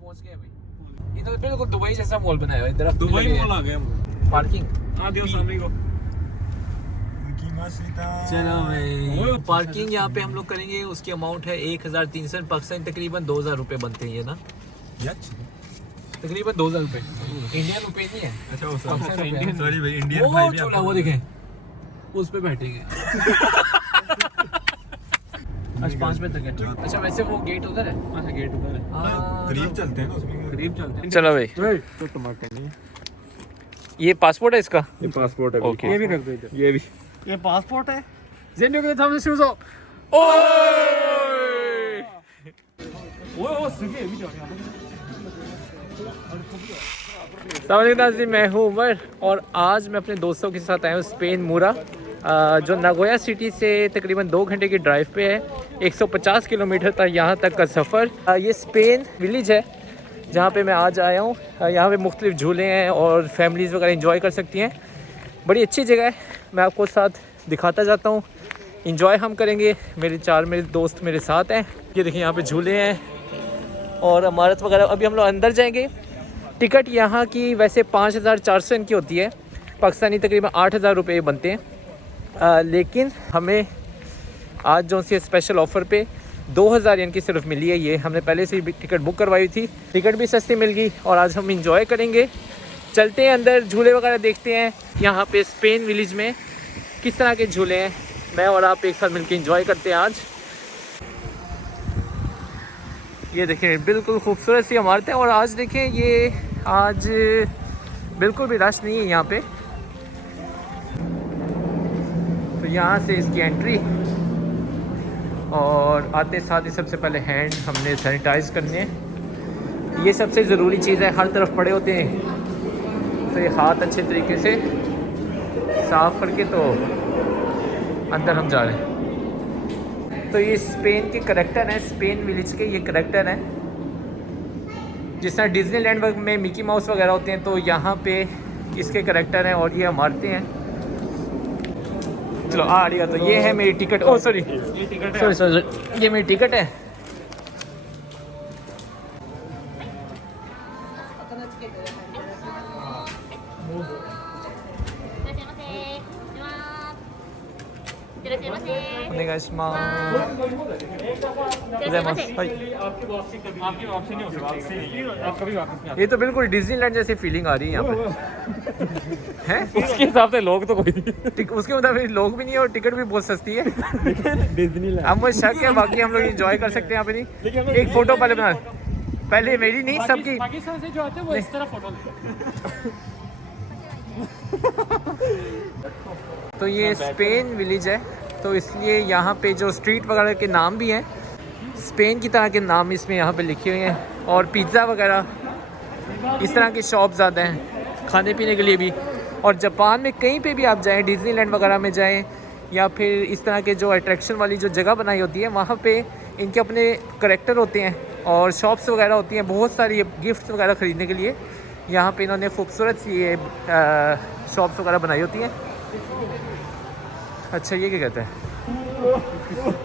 पहुंच गए अभी। इधर बिल्कुल दुबई जैसा मॉल बनाया है, इधर दुबई मॉल आ गए हम। पार्किंग आ दियो सामने को। चलो भाई पार्किंग यहाँ पे हम लोग करेंगे। उसकी अमाउंट है 1300 पाकिस्तान, तकरीबन 2000 रुपए बनते हैं ये ना, तकरीबन 2000 रुपए। इंडियन रुपए नहीं है। अच्छा इंडियन, सॉरी भाई इंडियन भाई भी चूल्हा वो देखें, उस पे बैठेंगे। आज 5 बजे तक है। अच्छा वैसे वो गेट उधर है। अच्छा गेट उधर है, करीब चलते हैं ना उसमें, करीब चलते हैं। चलो भाई तो टमाटर नहीं है। ये पासपोर्ट है इसका। ये पासपोर्ट है। ओके ये भी रख दो इधर। ये भी ये पासपोर्ट है। ज़िंदगी के सामने शूज़ हो। नाज़रीन, मैं हूँ उमर और आज मैं अपने दोस्तों के साथ आया हूँ स्पेन मूरा, जो नागोया सिटी से तकरीबन 2 घंटे की ड्राइव पे है। 150 किलोमीटर तक यहाँ तक का सफ़र। ये स्पेन विलेज है जहाँ पे मैं आज आया हूँ। यहाँ पे मुख्तलिफ झूले हैं और फैमिलीज़ वगैरह एंजॉय कर सकती हैं। बड़ी अच्छी जगह है, मैं आपको साथ दिखाता जाता हूँ। इंजॉय हम करेंगे, मेरे दोस्त मेरे साथ हैं। ये देखिए यहाँ पे झूले हैं और इमारत वगैरह। अभी हम लोग अंदर जाएंगे। टिकट यहाँ की वैसे 5400 इनकी होती है, पाकिस्तानी तकरीबन 8000 रुपये बनते हैं। लेकिन हमें आज जो सी स्पेशल ऑफ़र पे 2000 इनकी की सिर्फ मिली है। ये हमने पहले से ही टिकट बुक करवाई थी, टिकट भी सस्ती मिल गई और आज हम इंजॉय करेंगे। चलते हैं अंदर, झूले वगैरह देखते हैं यहाँ पे स्पेन विलेज में किस तरह के झूले हैं। मैं और आप एक साथ मिलकर एंजॉय करते हैं आज। ये देखें बिल्कुल खूबसूरत सी इमारत है। और आज देखें ये आज बिल्कुल भी रश नहीं है यहाँ पे। तो यहाँ से इसकी एंट्री और आते साथ ही सबसे पहले हैंड हमने सैनिटाइज करने हैं। ये सबसे ज़रूरी चीज़ है, हर तरफ पड़े होते हैं तो ये हाथ अच्छे तरीके से साफ़ करके तो अंदर हम जा रहे हैं। तो ये स्पेन के करैक्टर हैं, स्पेन विलेज के ये करैक्टर हैं। जिस तरह डिज्नीलैंड में मिकी माउस वगैरह होते हैं तो यहाँ पे इसके करैक्टर हैं और ये इमारतें हैं। चलो आ रही है। तो ये है मेरी टिकट। ओह सॉरी, सॉरी ये मेरी टिकट है। ये तो बिल्कुल डिज्नीलैंड जैसी फीलिंग आ रही है यहाँ पे। हैं? उसके हिसाब से लोग तो कोई उसके मुताबिक लोग भी नहीं है और टिकट भी बहुत सस्ती है। डिज्नीलैंड अब मुझे शक है, बाकी हम लोग एंजॉय कर सकते हैं यहाँ पे। नहीं एक फ़ोटो पहले बना, पहले मेरी नहीं सबकी। पाकिस्तान से जो आते हैं वो इस तरह फोटो तो ये स्पेन विलेज है तो इसलिए यहाँ पे जो स्ट्रीट वगैरह के नाम भी हैं स्पेन की तरह के नाम इसमें यहाँ पे लिखे हुए हैं। और पिज़्ज़ा वगैरह इस तरह की शॉप ज़्यादा हैं खाने पीने के लिए भी। और जापान में कहीं पे भी आप जाएं, डिज्नीलैंड वगैरह में जाएं या फिर इस तरह के जो अट्रैक्शन वाली जो जगह बनाई होती है वहाँ पे इनके अपने करैक्टर होते हैं और शॉप्स वगैरह होती हैं बहुत सारी गिफ्ट्स वगैरह ख़रीदने के लिए। यहाँ पे इन्होंने खूबसूरत सी ये शॉप्स वगैरह बनाई होती हैं। अच्छा ये क्या कहते हैं,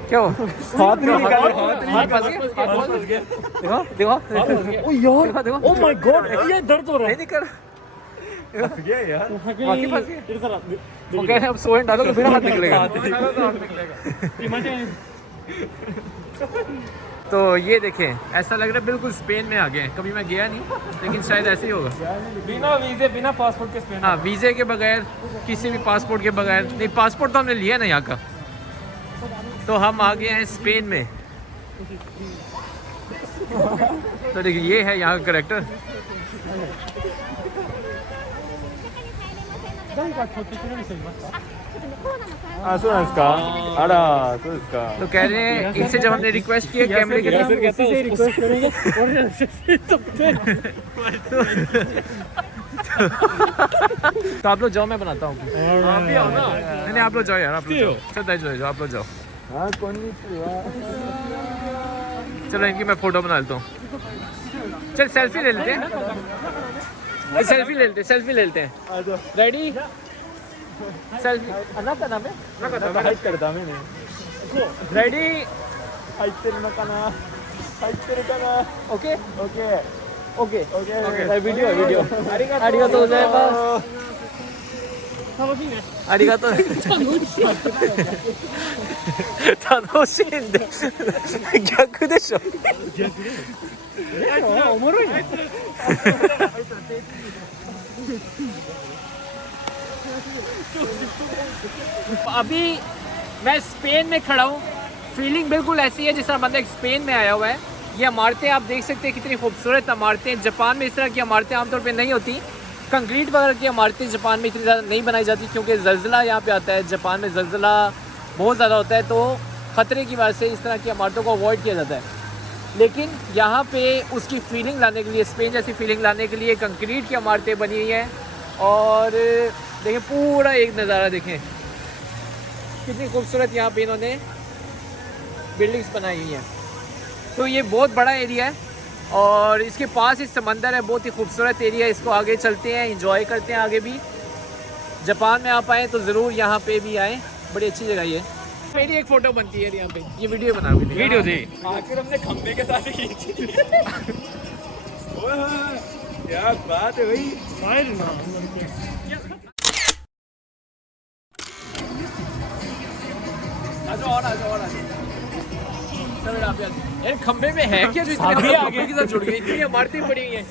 क्या हो हाथ नहीं निकाल, हाथ फंस गया। देखो देखो यार, देखो ओह माय गॉड, ये दर्द हो रहा नहीं निकल फंस गया यार। बाकी फंस गया। वो कह रहे हैं अब सोएं डालो तो फिर हाथ निकलेगा। तो ये देखें ऐसा लग रहा है बिल्कुल स्पेन में आ गए हैं। कभी मैं गया नहीं लेकिन शायद ऐसे ही होगा। बिना वीज़े बिना पासपोर्ट के स्पेन। हाँ वीज़े के बगैर, किसी भी पासपोर्ट के बगैर। नहीं पासपोर्ट तो हमने लिया ना यहाँ का, तो हम आ गए हैं स्पेन में। तो देखिए ये है यहाँ का करैक्टर। तो कह रहे हैं इनसे जब हमने रिक्वेस्ट किया कैमरे के लिए कैसे रिक्वेस्ट करेंगे तो आप लोग जाओ, मैं बनाता हूँ। नहीं आप लोग जाओ यार, आप लोग जाओ। चलो आप लोग जाओ। चलो इनकी मैं फ़ोटो बना लेता हूँ। चल सेल्फी ले लेते हैं, सेल्फी ले लेते हैं। Ready selfie. अन्ना का नाम है, हाइट करता मैंने। रेडी हाइट तेरे ना okay okay okay okay video आरिगातो गोजाइमास आरिगातो तनोशिंदे逆でしょおもろいねअभी मैं स्पेन में खड़ा हूँ फीलिंग बिल्कुल ऐसी है जिस तरह बंदा स्पेन में आया हुआ है ये इमारतें आप देख सकते हैं कितनी खूबसूरत इमारतें जापान में इस तरह की इमारतें आमतौर पे नहीं होती कंक्रीट वगैरह की इमारतें जापान में इतनी ज़्यादा नहीं बनाई जाती क्योंकि ज़लज़ला यहाँ पे आता है जापान में ज़लज़ला बहुत ज़्यादा होता है तो ख़तरे की वजह से इस तरह की इमारतों को अवॉइड किया जाता है लेकिन यहाँ पे उसकी फीलिंग लाने के लिए स्पेन जैसी फीलिंग लाने के लिए कंक्रीट की इमारतें बनी हुई हैं और देखें पूरा एक नज़ारा देखें कितनी खूबसूरत यहाँ पे इन्होंने बिल्डिंग्स बनाई हुई हैं तो ये बहुत बड़ा एरिया है और इसके पास ही समंदर है बहुत ही खूबसूरत एरिया है इसको आगे चलते हैं एंजॉय करते हैं आगे भी जापान में आप आएँ तो ज़रूर यहाँ पे भी आएँ बड़ी अच्छी जगह ये मेरी एक फ़ोटो बनती है यहाँ पे ये वीडियो बना वीडियो जी आखिर हमने खंबे के साथ ही खींची क्या बात है भाई यार खंबे में है क्या जो इतने खंबे के साथ जुड़ गए इतनी इमारतें पड़ी हुई हैं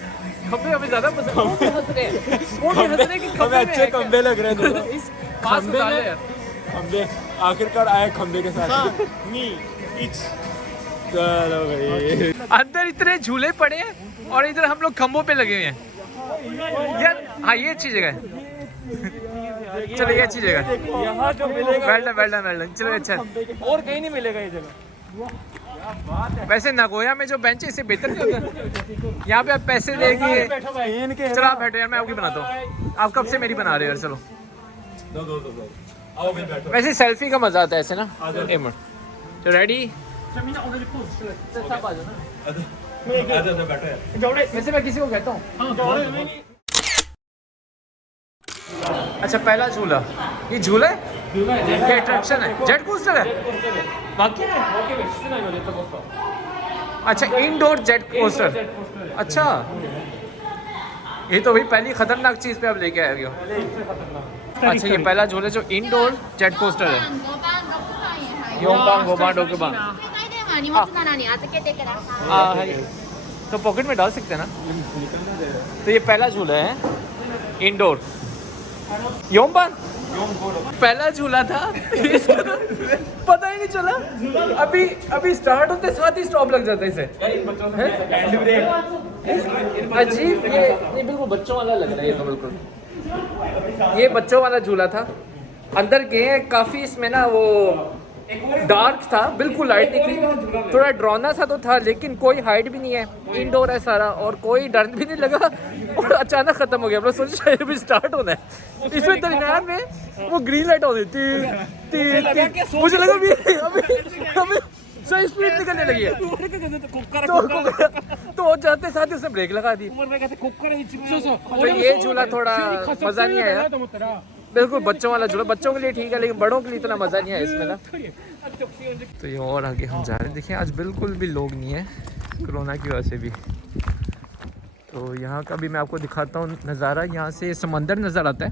खंबे हमें ज़्यादा पसंद कौन से हंस रहे हैं कौन से हंस रहे हैं कि खंबे में अच्छे खंबे लग रहे हैं दोनों इस पास में डाल यार खंबे आखिरकार आए खंबे के साथ चलो भाई अंदर इतने झूले पड़े हैं और इधर हम लोग खंभों पे लगे हुए हैं यार हाँ ये अच्छी जगह है चलो ये अच्छी जगह है यहाँ जो मिलेगा वेल डन चलो अच्छा और कहीं नहीं मिलेगा ये जगह वैसे नागोया में जो बेंच है इससे बेहतर नहीं होता यहाँ पे आप पैसे देंगे चलो आप बैठो यार मैं आपकी बनाता हूँ आप कब से मेरी बना रहे हो यार चलो आओ भाई बैठो वैसे सेल्फी का मजा आता है ऐसे ना एक मिनट तो रेडी बैठो यार वैसे मैं किसी को कहता हूँ अच्छा पहला झूला ये झूला है क्या अट्रैक्शन है जेट कोस्टर है बाकी अच्छा इंडोर जेट कोस्टर अच्छा ये तो भाई पहली खतरनाक चीज पे आप लेके आए हो अच्छा ये पहला झूला जो इंडोर जेट कोस्टर है योंबांग गोबांग डोकेबांग 携帯電話荷物棚に預けてください。 हाँ तो पॉकेट में डाल सकते हैं ना तो ये पहला झूला है इंडोर योंबान पहला झूला था इसको तो पता ही नहीं चला अभी स्टार्ट होते साथ ही स्टॉप लग जाता है इसे अजीब ये बिल्कुल बच्चों वाला लग रहा है ये तो बिल्कुल ये बच्चों वाला झूला था अंदर गए हैं काफ़ी इसमें ना वो डार्क था बिल्कुल लाइट नहीं थी थोड़ा डरावना सा तो था लेकिन कोई हाइट भी नहीं है इंडोर है सारा और कोई डर भी नहीं लगा और अचानक खत्म हो गया हम लोग सोचे शायद अभी स्टार्ट होना है इसमें दरमियान में वो ग्रीन लाइट हो गई थी मुझे लगा अभी सही स्पीड निकलने लगी है तो जाते साथ ही उसने ब्रेक लगा दी तो ये झूला थोड़ा मज़ा नहीं आया बिल्कुल बच्चों वाला झूला बच्चों के लिए ठीक है लेकिन बड़ों के लिए इतना मज़ा नहीं है इसमें ना तो ये और आगे हम जा रहे हैं देखिए आज बिल्कुल भी लोग नहीं है कोरोना की वजह से भी तो यहाँ का भी मैं आपको दिखाता हूँ नज़ारा यहाँ से समंदर नज़र आता है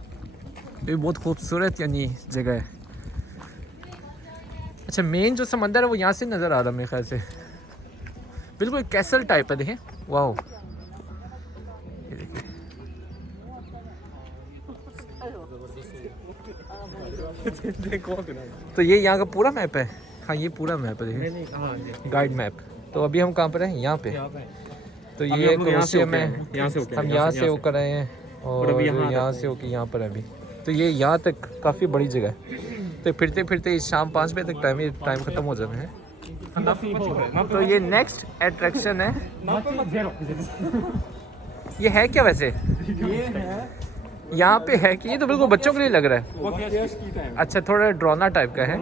तो ये बहुत खूबसूरत यानी जगह है अच्छा मेन जो समंदर है वो यहाँ से नज़र आ रहा है मेरे ख्याल से बिल्कुल कैसल टाइप है देखें वाह ये देखिए तो ये यहाँ का पूरा मैप है हाँ ये पूरा मैप है देखिए गाइड मैप तो अभी हम कहाँ पर हैं यहाँ पे तो ये क्रोशियम है हम यहाँ से होकर आए हैं और यहाँ से होकर यहाँ पर अभी तो ये यहाँ तक काफ़ी बड़ी जगह है तो फिरते फिरते शाम 5 बजे तक टाइम ख़त्म हो जाना है तो ये नेक्स्ट अट्रैक्शन है ये है क्या वैसे यहाँ पे है कि ये तो बिल्कुल बच्चों के लिए लग रहा है अच्छा थोड़ा ड्रोना टाइप का है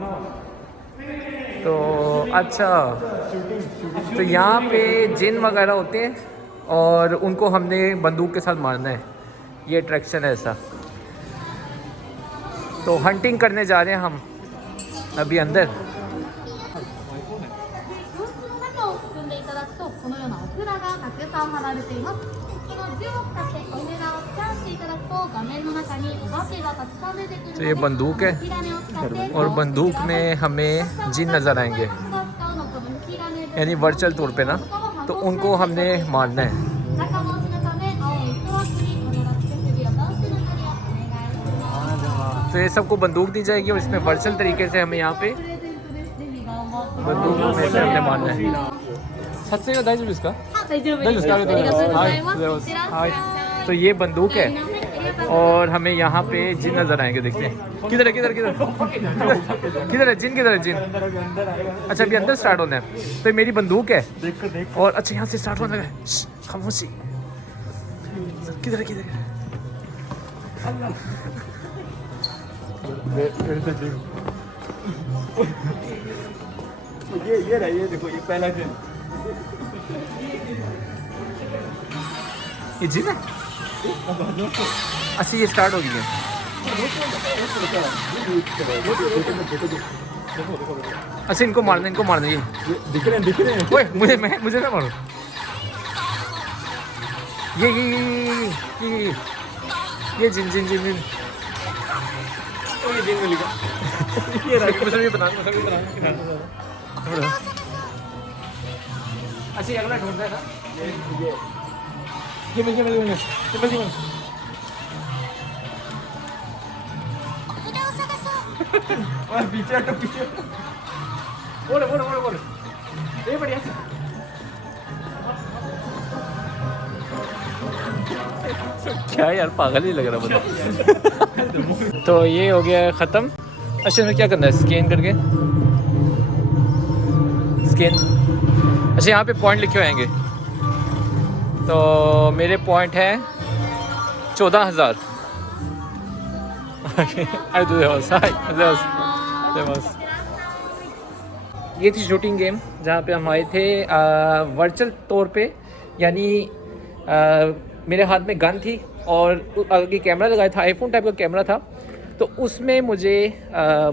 तो अच्छा तो यहाँ पे जिन वगैरह होते हैं और उनको हमने बंदूक के साथ मारना है ये अट्रैक्शन है ऐसा तो हंटिंग करने जा रहे हैं हम अभी अंदर のようなお札がたくさん貼られています。この銃を使ってお札をスキャンしていただくと画面の中にお化けがたくさん出てくるので、 तो ये बंदूक है 引き金を使って और बंदूक में हमें जिन नज़र आएंगे, यानी वर्चुअल तौर पे ना, तो उनको हमने मारना है। 仲間をするため青いストラップに必ず手首を倒すのかりをお願いします。 तो ये सबको बंदूक दी जाएगी और इसमें वर्चुअल तरीके से हमें यहाँ पे बंदूक में से हमने मारना है। सच से दाई जी इसका 大丈夫です。ありがとうございます。 तो ये बंदूक है और हमें यहाँ पे जिन नजर आएंगे, देखते हैं किधर है, किधर किधर किधर है जिन, किधर है जिन। अच्छा अभी अंदर स्टार्ट होना है, तो ये मेरी बंदूक है और अच्छा यहाँ से स्टार्ट होने लगा है। खामोशी, किधर है किधर है? ये रहा, ये देखो, ये पहला जिन। ये जिन है? अच्छा ये स्टार्ट हो गई है। अच्छा इनको मारना, इनको मारना, ये दिख रहे हैं। ओए मुझे ना मारो। ये जिन जिन जिन जिन ये जिन मिल गया। ये रहा, मुझे भी बना। अच्छा ये अगला ढूंढना है ना, ये मिल और पीछे हटो, पीछे। बोलो ये बढ़िया से। क्या यार पागल ही लग रहा बता। तो ये हो गया ख़त्म। अच्छा इसमें क्या करना है, स्कैन करके स्कैन। अच्छा यहाँ पे पॉइंट लिखे हुए आएंगे, तो मेरे पॉइंट है 14,000। ये थी शूटिंग गेम जहाँ पे हम आए थे वर्चुअल तौर पे, यानी मेरे हाथ में गन थी और आगे कैमरा लगाया था, आईफोन टाइप का कैमरा था, तो उसमें मुझे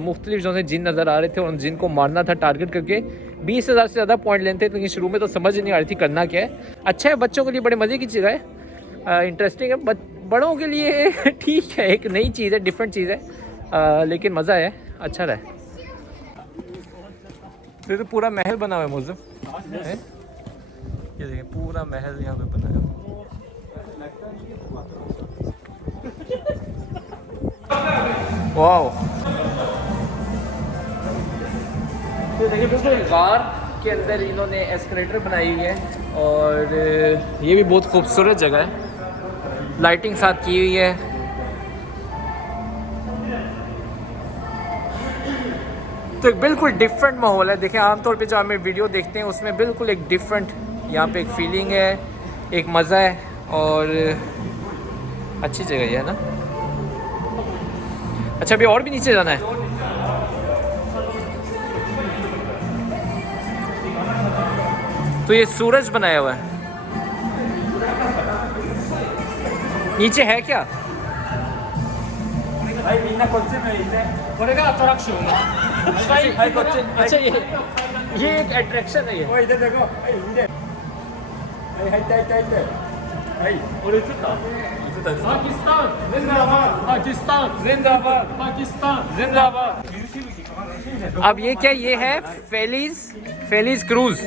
मुख्तलिफ जो से जिन नज़र आ रहे थे और उन जिन को मारना था टारगेट करके। 20,000 से ज़्यादा पॉइंट लेने थे, लेकिन शुरू में तो समझ नहीं आ रही थी करना क्या है। अच्छा है, बच्चों के लिए बड़े मज़े की जगह है, इंटरेस्टिंग है। बड़ों के लिए ठीक है, एक नई चीज़ है, डिफरेंट चीज़ है, लेकिन मज़ा है, अच्छा रहा। तो पूरा महल बना हुआ है मुझे, ये देखिए पूरा महल यहाँ पे बना है। वाओ, तो देखिए बिल्कुल गार के अंदर इन्होंने एस्केलेटर बनाई हुई है और ये भी बहुत खूबसूरत जगह है, लाइटिंग साथ की हुई है। तो एक बिल्कुल डिफरेंट माहौल है। देखिए आमतौर पे जो हमें वीडियो देखते हैं उसमें बिल्कुल एक डिफरेंट यहाँ पे एक फीलिंग है, एक मज़ा है और अच्छी जगह है ना। अच्छा अभी और भी नीचे जाना है। तो ये सूरज बनाया हुआ है, नीचे है क्या? भाई मीना कोच्चे में इसे बड़ेगा अट्रैक्शन। भाई कोच्चे। अच्छा ये एक अट्रैक्शन है ये। ओ इधर देखो, भाई इधर। भाई भाई और इधर पाकिस्तान जिंदाबाद, पाकिस्तान जिंदाबाद, पाकिस्तान जिंदाबाद। अब ये क्या, ये है फेलीज क्रूज।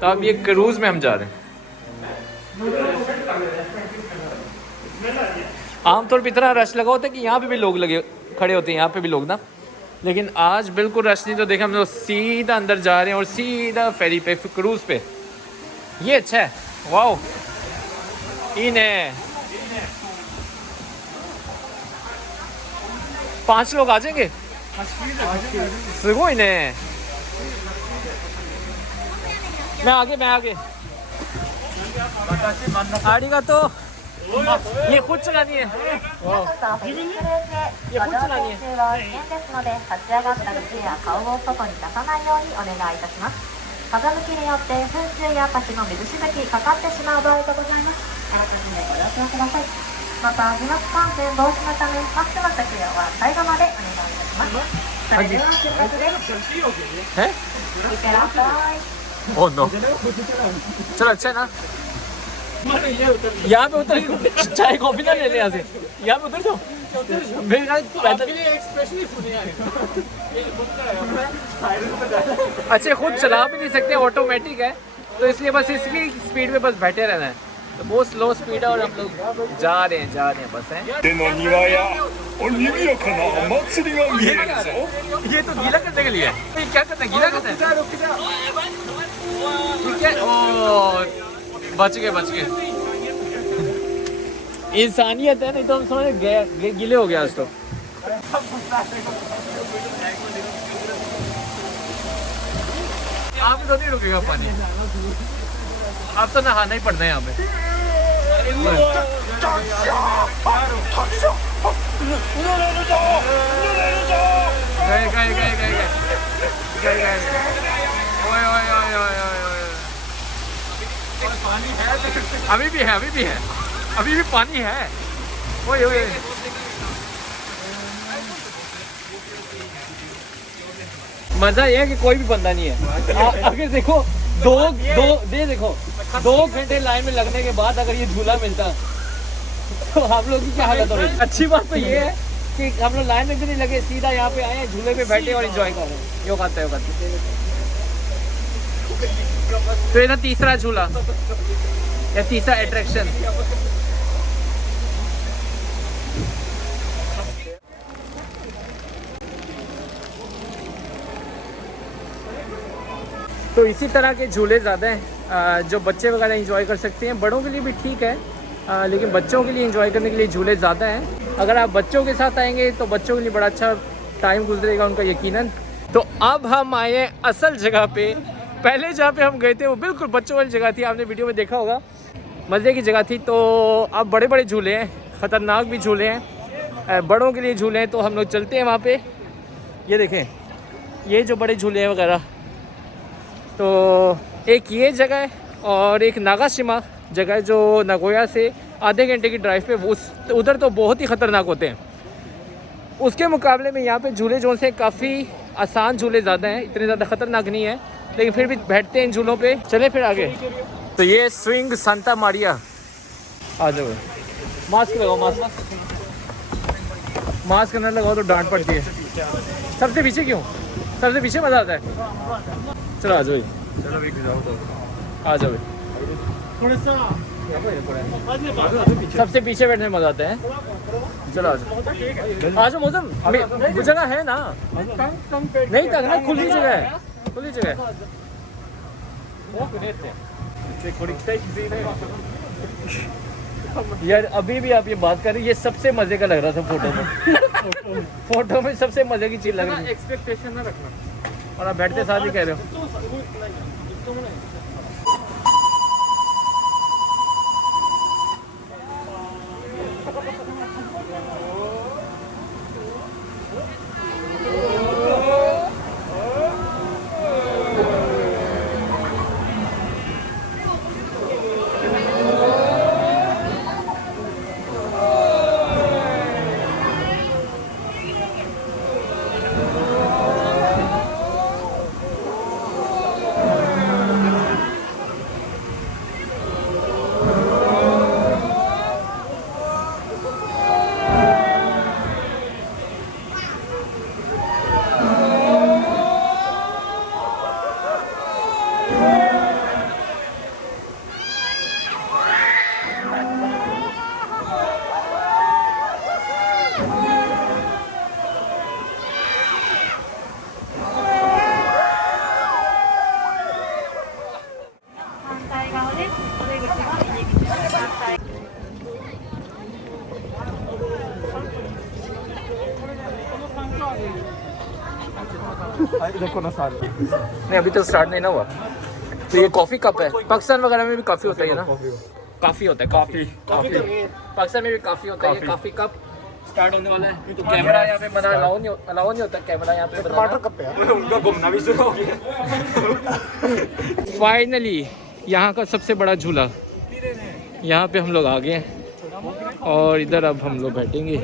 तो अब ये क्रूज में हम जा रहे हैं। आमतौर पर इतना रश लगा होता है कि यहाँ पे भी लोग खड़े होते हैं, यहाँ पे भी लोग ना, लेकिन आज बिल्कुल रश नहीं। तो देखा हम लोग सीधा अंदर जा रहे हैं और सीधा फेरी पे, क्रूज पे। ये अच्छा है, वाओ। इन्हें 5 लोग आ जाएंगे, इन्हें मैं आगे आड़ीगा तो ये खुद चलानी है, ये खुद चलानी है। ですので立ち上がった時や顔を外に出さないようにお願いいたします。風向きによって噴水や滝の水しぶきかかってしまう場合がございます。あらかじめご了承ください。また飛沫感染防止のためマスクの着用は最後までお願いいたします。それでは出発です。है? いってらっしゃい。ओह नो, चलो अच्छा है ना, यहाँ पे उतर चाय कॉफी ना ले ले यहाँ से, यहाँ पे उतर जाओ। मेरे पैदल अच्छे खुद चला भी नहीं सकते, ऑटोमेटिक है, तो इसलिए बस इसकी स्पीड में बस बैठे रहना है। तो बहुत स्लो स्पीड है और हम लोग जा रहे हैं बस हैं। ये तो गीला करने के लिए है, ये क्या करना है, गीला करना है, ठीक है। ओ बच गए, इंसानियत है, नहीं तो हम समझ गीले हो गया आज तो। आप तो नहीं रुकेगा पानी, आप तो नहाना ही पड़ना है यहाँ पे। अभी भी पानी है। ओए मजा ये है कि कोई भी बंदा नहीं है। अगर देखो देखो 2 घंटे लाइन में लगने के बाद अगर ये झूला मिलता तो हम लोग की क्या हालत हो रही। अच्छी बात तो ये है कि हम लोग लाइन में भी नहीं लगे, सीधा यहाँ पे आए हैं, झूले पे बैठे और एंजॉय कर रहे हैं। यो खाता है। तो ये था तीसरा झूला या तीसरा अट्रैक्शन। तो इसी तरह के झूले ज़्यादा हैं जो बच्चे वगैरह एंजॉय कर सकते हैं। बड़ों के लिए भी ठीक है, लेकिन बच्चों के लिए एंजॉय करने के लिए झूले ज़्यादा हैं। अगर आप बच्चों के साथ आएंगे तो बच्चों के लिए बड़ा अच्छा टाइम गुजरेगा उनका, यकीनन। तो अब हम आए असल जगह पे। पहले जहाँ पे हम गए थे वो बिल्कुल बच्चों वाली जगह थी, आपने वीडियो में देखा होगा, मज़े की जगह थी। तो अब बड़े बड़े झूले हैं, ख़तरनाक भी झूले हैं, बड़ों के लिए झूले हैं। तो हम लोग चलते हैं वहाँ पे। ये देखें, ये जो बड़े झूले हैं वगैरह, तो एक ये जगह है और एक नागाशिमा जगह है जो नागोया से आधे घंटे की ड्राइव पे। उधर तो बहुत ही ख़तरनाक होते हैं, उसके मुकाबले में यहाँ पे झूले जो से काफ़ी आसान झूले ज़्यादा हैं, इतने ज़्यादा ख़तरनाक नहीं है, लेकिन फिर भी बैठते हैं इन झूलों पे। चले फिर आगे। तो ये स्विंग सांता मारिया, आ जाओ। मास्क लगाओ, मास्क न लगाओ तो डांट पड़ती है। सबसे पीछे क्यों? सबसे पीछे मज़ा आता है। चलो आ जाओ, आ जाओ। सबसे पीछे बैठने में मजा आता है। चलो आ जाओ। मौसम जगह है ना, नहीं तक ना, खुली जगह है, खुली जगह है। यार अभी भी आप ये बात कर रहे, ये सबसे मजे का लग रहा था फोटो में। फोटो में सबसे मजे की चीज लग रही है। एक्सपेक्टेशन ना रखना, और आप बैठते साथ ही कह रहे हो। नहीं अभी तो स्टार्ट नहीं ना हुआ। तो ये कॉफ़ी कप है, पाकिस्तान वगैरह में भी काफ़ी होता है ना, काफ़ी होता है, काफ़ी पाकिस्तान में भी काफ़ी होता है। ये काफ़ी कप स्टार्ट होने वाला है। तो कैमरा यहाँ पे मना अलाउ नहीं होता कैमरा यहाँ पे। टमाटर कप है, उनका घूमना भी शुरू हो गया। फाइनली यहाँ का सबसे बड़ा झूला, यहाँ पे हम लोग आ गए हैं और इधर अब हम लोग बैठेंगे।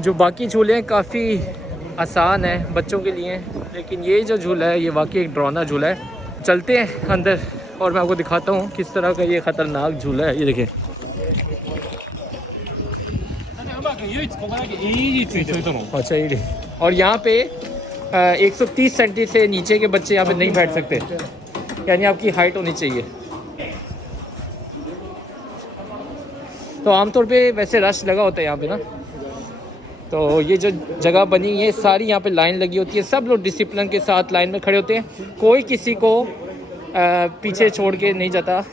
जो बाकी झूले हैं काफ़ी आसान है बच्चों के लिए, लेकिन ये जो झूला है ये वाकई एक डरावना झूला है। चलते हैं अंदर और मैं आपको दिखाता हूँ किस तरह का ये ख़तरनाक झूला है। ये देखें, 唯一ここだけ AED ついてるとの अच्छा ये। और यहाँ पे 130 सेंटी से नीचे के बच्चे यहाँ पे नहीं बैठ सकते, यानी आपकी हाइट होनी चाहिए। तो आमतौर पे वैसे रश लगा होता है यहाँ पे ना। तो ये जो जगह बनी है सारी यहाँ पे लाइन लगी होती है, सब लोग डिसिप्लिन के साथ लाइन में खड़े होते हैं, कोई किसी को पीछे छोड़ के नहीं जाता।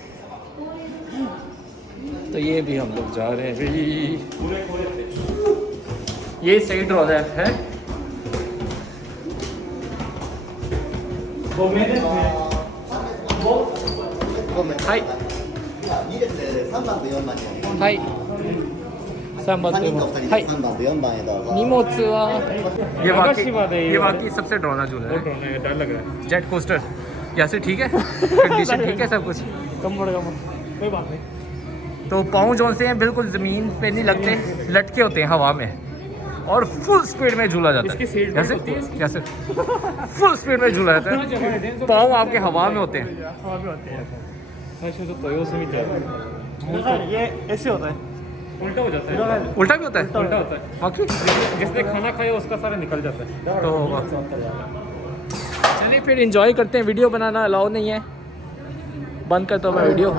तो ये भी हम लोग जा रहे हैं भी। ये सही ड्रॉ है। हाय 3番と4番にあります。 हाय 3番3人とと2人はいで3番と4番へどうぞ。 荷物はये वाकई सबसे डरावना झूला है। डर लग रहा है जेट कोस्टर यहाँ से ठीक है, कंडीशन ठीक है सब कुछ। कम पड़ेगा कोई बात नहीं तो पाँव जो से हैं बिल्कुल ज़मीन पे नहीं लगते, लटके होते हैं हवा में और फुल स्पीड में झूला जाता इसकी है। सीट कैसे होती है कैसे फुल स्पीड में झूला जाता है, पाँव आपके हवा में होते हैं। 最初ちょっと様子見て ये ऐसे होता है। उल्टा हो जाता है उल्टा भी होता है, उल्टा होता है वाकई। जिसने खाना खाया उसका सारा निकल जाता है तो चलिए फिर इंजॉय करते हैं। वीडियो बनाना अलाउ नहीं है, बंद करता हूँ मैं वीडियो।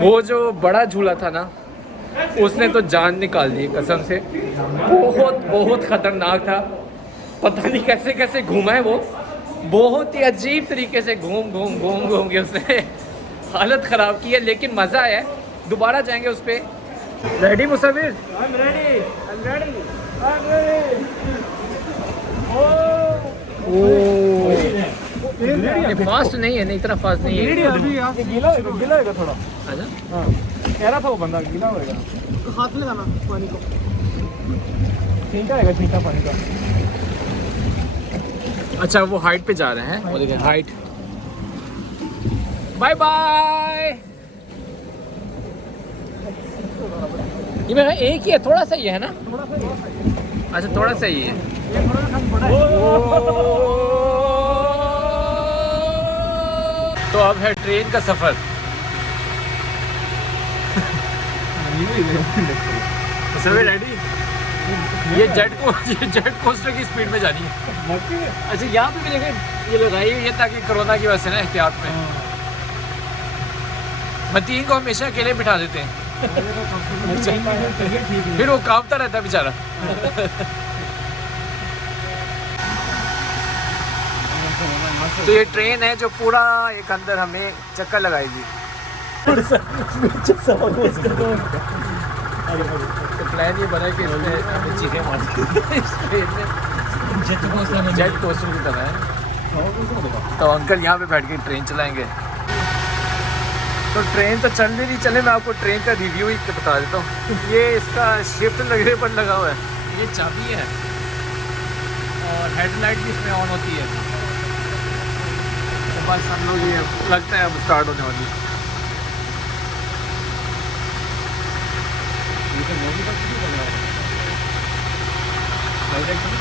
वो जो बड़ा झूला था ना उसने तो जान निकाल दी कसम से, बहुत बहुत ख़तरनाक था। पता नहीं कैसे कैसे घूमा है वो, बहुत ही अजीब तरीके से घूम घूम घूम घूम के उसने हालत ख़राब की है, लेकिन मज़ा आया। दोबारा जाएंगे उस पर। रेडी मुसाफिर? ये फास्ट नहीं है, नहीं इतना फास्ट नहीं है। गीला होगा थोड़ा अच्छा कह रहा था वो बंदा गीला होगा हाथ में लगाना पानी को छींटा रहेगा छींटा पानी का अच्छा वो हाइट पे जा रहे हैं, वो देखिए हाइट। Bye bye. ये मेरा एक ही है, थोड़ा सा ही है ना? अच्छा थोड़ा सा ही है। तो अब है ट्रेन का सफर। सभी रेडी? ये जेट कोस्टर की स्पीड में जानी है। अच्छा यहाँ पे भी देखें ये लगाई हुई है ताकि कोरोना की वजह से ना एहतियात में। मतीन को हमेशा अकेले बिठा देते हैं फिर वो कांपता रहता है बेचारा। तो ये ट्रेन है जो पूरा एक अंदर हमें चक्कर लगाएगी। तो प्लान ये बना कि इसमें हमें चीखें मारनी इस ट्रेन में जेट कोस्टर की तरह है। तो अंकल यहाँ पे बैठ के ट्रेन चलाएंगे। तो ट्रेन तो चल नहीं चले, मैं आपको ट्रेन का रिव्यू ही बता देता हूँ। ये इसका शिफ्ट लगने पर लगा हुआ है, ये चाबी है और हेडलाइट भी इसमें ऑन होती है। तो बस हम लोग ये लगता है अब स्टार्ट होने वाली है।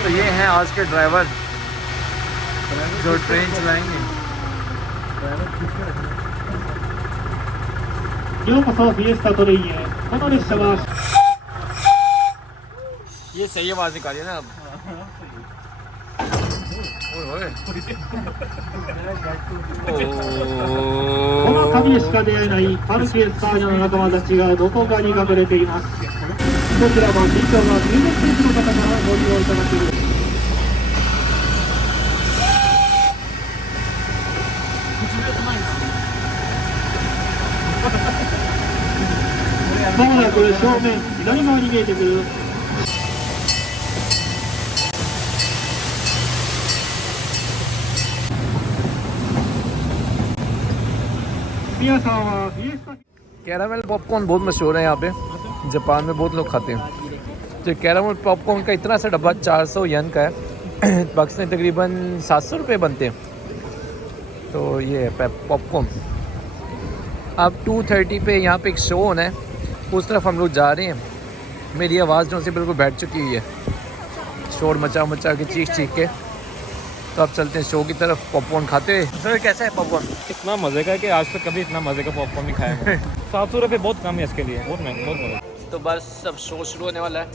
तो ये हैं आज के ड्राइवर जो ट्रेन चलाएंगे। ようこそフィエスタトレインへこの列車は ये सही आवाज निकालिए ना अब। ओए この旅でしか出会えないパルケ・スターニャの仲間たちがどこかに隠れています。こちらも新庄が16世紀の方からご利用いただける。まもなく正面左側に見えてくる皆さんはフィエスタ कैरामेल पॉपकॉर्न बहुत मशहूर है यहाँ पे, जापान में बहुत लोग खाते हैं। तो कैरामेल पॉपकॉर्न का इतना सा डब्बा 400 येन का है, पाकिस्तान तकरीबन 700 रुपये बनते हैं। तो ये है पॉपकॉर्न। अब 2:30 पे यहाँ पे एक शो होना है, उस तरफ हम लोग जा रहे हैं। मेरी आवाज़ जो से बिल्कुल बैठ चुकी हुई है, शोर मचा मचा के चीख चीख के। तो अब चलते हैं शो की तरफ पॉपकॉर्न खाते हुए। सर कैसा है पॉपकॉर्न? इतना मज़े का है कि आज तक कभी इतना मज़े का पॉपकॉर्न नहीं खाया मैंने। 700 रुपये बहुत कम है इसके लिए, बहुत महंगा, बहुत मज़ा। तो बस अब शो शुरू होने वाला है,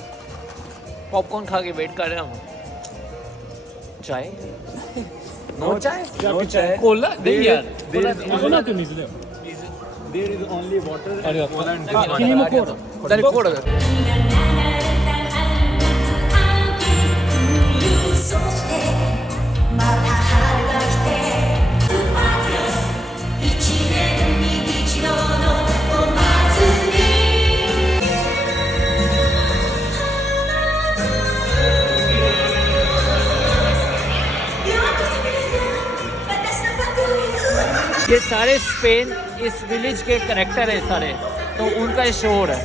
पॉपकॉर्न खा के वेट कर रहे हैं हम। चाय? नो चाय? चाय? कोला नहीं यार, कोला नहीं। There is only water and cola and Cola. ये सारे स्पेन इस विलेज के करेक्टर है सारे, तो उनका शो हो रहा है।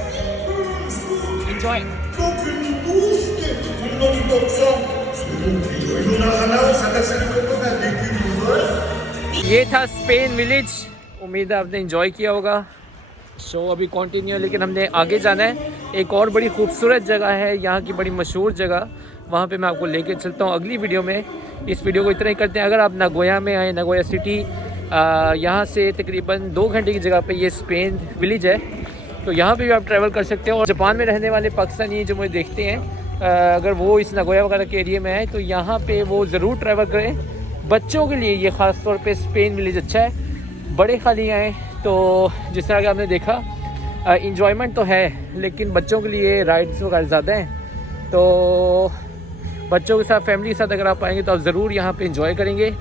एंजॉय। ये था स्पेन विलेज। उम्मीद है आपने एंजॉय किया होगा। शो अभी कंटिन्यू है, लेकिन हमने आगे जाना है। एक और बड़ी खूबसूरत जगह है, यहाँ की बड़ी मशहूर जगह, वहाँ पे मैं आपको लेके चलता हूँ अगली वीडियो में। इस वीडियो को इतना ही करते हैं। अगर आप नागोया में आए, नागोया सिटी, यहाँ से तकरीबन 2 घंटे की जगह पे ये स्पेन विलेज है, तो यहाँ पे भी आप ट्रैवल कर सकते हो। और जापान में रहने वाले पाकिस्तानी जो मुझे देखते हैं, अगर वो इस नागोया वगैरह के एरिया में आए तो यहाँ पे वो ज़रूर ट्रैवल करें। बच्चों के लिए ये ख़ास तौर पे स्पेन विलेज अच्छा है। बड़े खाली आएँ तो जिस तरह का आपने देखा, इंजॉयमेंट तो है, लेकिन बच्चों के लिए राइड्स वगैरह ज़्यादा हैं। तो बच्चों के साथ, फैमिली के साथ अगर आप आएँगे तो आप ज़रूर यहाँ पे इंजॉय करेंगे।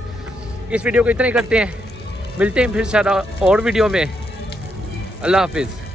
इस वीडियो को इतना ही करते हैं, मिलते हैं फिर शायद और वीडियो में। अल्लाह हाफिज़।